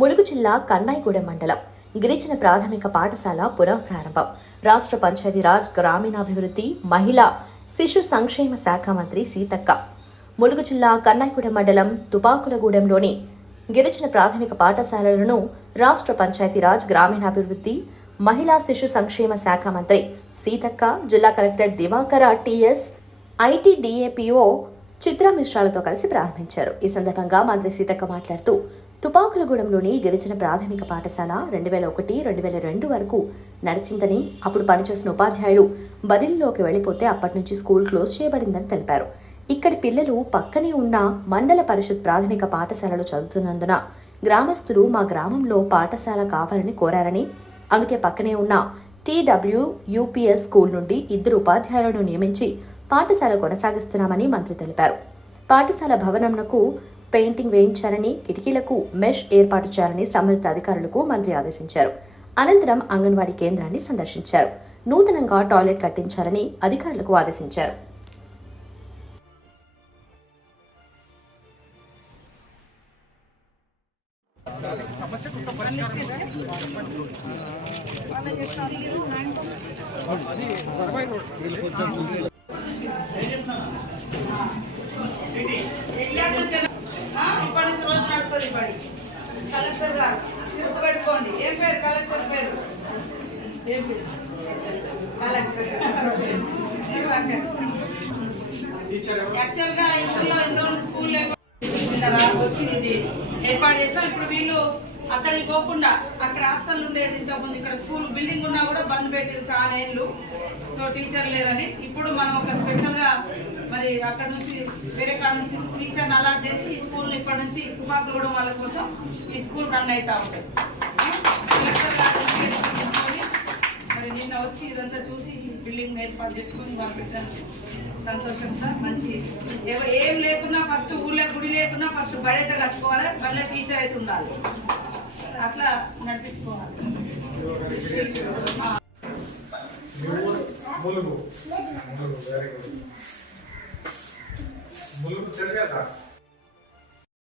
ములుగు జిల్లా కన్నాయిగూడెం మండలం గిరిజన ప్రాథమిక పాఠశాల పునఃప్రారంభం. రాష్ట్ర పంచాయతీరాజ్ గ్రామీణాభివృద్ధి మహిళా శిశు సంక్షేమ శాఖ మంత్రి సీతక్క ములుగు జిల్లా కన్నాయిగూడెం మండలం తుపాకులగూడెంలోని గిరిజన ప్రాథమిక పాఠశాలలను రాష్ట్ర పంచాయతీరాజ్ గ్రామీణాభివృద్ధి మహిళా శిశు సంక్షేమ శాఖ మంత్రి సీతక్క, జిల్లా collector Divakara TS, ITDA PO Chitra మిశ్రాలతో కలిసి ప్రారంభించారు. ఈ సందర్భంగా మంత్రి సీతక్క మాట్లాడుతూ, తుపాకులగూడెంలోని గిరిజన ప్రాథమిక పాఠశాల 2001-2002 వరకు నడిచిందని, అప్పుడు పనిచేసిన ఉపాధ్యాయులు బదిలీలోకి వెళ్లిపోతే అప్పటి నుంచి స్కూల్ క్లోజ్ చేయబడిందని తెలిపారు. ఇక్కడి పిల్లలు పక్కనే ఉన్న మండల పరిషత్ ప్రాథమిక పాఠశాలలో చదువుతున్నందున గ్రామస్తులు మా గ్రామంలో పాఠశాల కావాలని కోరారని, అందుకే పక్కనే ఉన్న TWUPS స్కూల్ నుండి 2 ఉపాధ్యాయులను నియమించి పాఠశాల కొనసాగిస్తున్నామని మంత్రి తెలిపారు. పాఠశాల భవనంకు పెయింటింగ్ వేయించాలని, కిటికీలకు మెష్ ఏర్పాటు చేయాలని సంబంధిత అధికారులకు మంత్రి ఆదేశించారు. అనంతరం అంగన్వాడీ కేంద్రాన్ని సందర్శించారు. నూతనంగా టాయిలెట్ కట్టించాలని అధికారులకు ఆదేశించారు. కలెక్టర్ గారు గుర్తుపెట్టుకోండి. ఏం పేరు కలెక్టర్ పేరు? యాక్చువల్ గా ఇంట్లో ఎన్నో స్కూల్ వచ్చి ఏర్పాటు చేసినా, ఇప్పుడు వీళ్ళు అక్కడికి పోకుండా అక్కడ హాస్టల్ ఉండేది ఇంతకుముందు, ఇక్కడ స్కూల్ బిల్డింగ్ ఉన్నా కూడా బంద్ పెట్టింది చాలా ఏళ్ళు. సో టీచర్ లేరని ఇప్పుడు మనం ఒక స్పెషల్ గా మరి అక్కడ నుంచి వేరే కాడ నుంచి టీచర్ని అలాట్ చేసి ఈ స్కూల్ ఇప్పటి నుంచి తుపాకులగూడెం వాళ్ళ కోసం ఈ స్కూల్ రన్ అవుతా ఉంటుంది. మరి నిన్న వచ్చి ఇదంతా చూసి బిల్డింగ్ ఏర్పాటు చేసుకుని వాళ్ళు పెట్టాను. సంతోషంగా మంచి ఏం లేకున్నా ఫస్ట్ ఊళ్ళో గుడి లేకున్నా ఫస్ట్ బడైతే కట్టుకోవాలి, మళ్ళీ టీచర్ అయితే ఉండాలి, అట్లా నడిపించుకోవాలి. ములుగు తెలుగు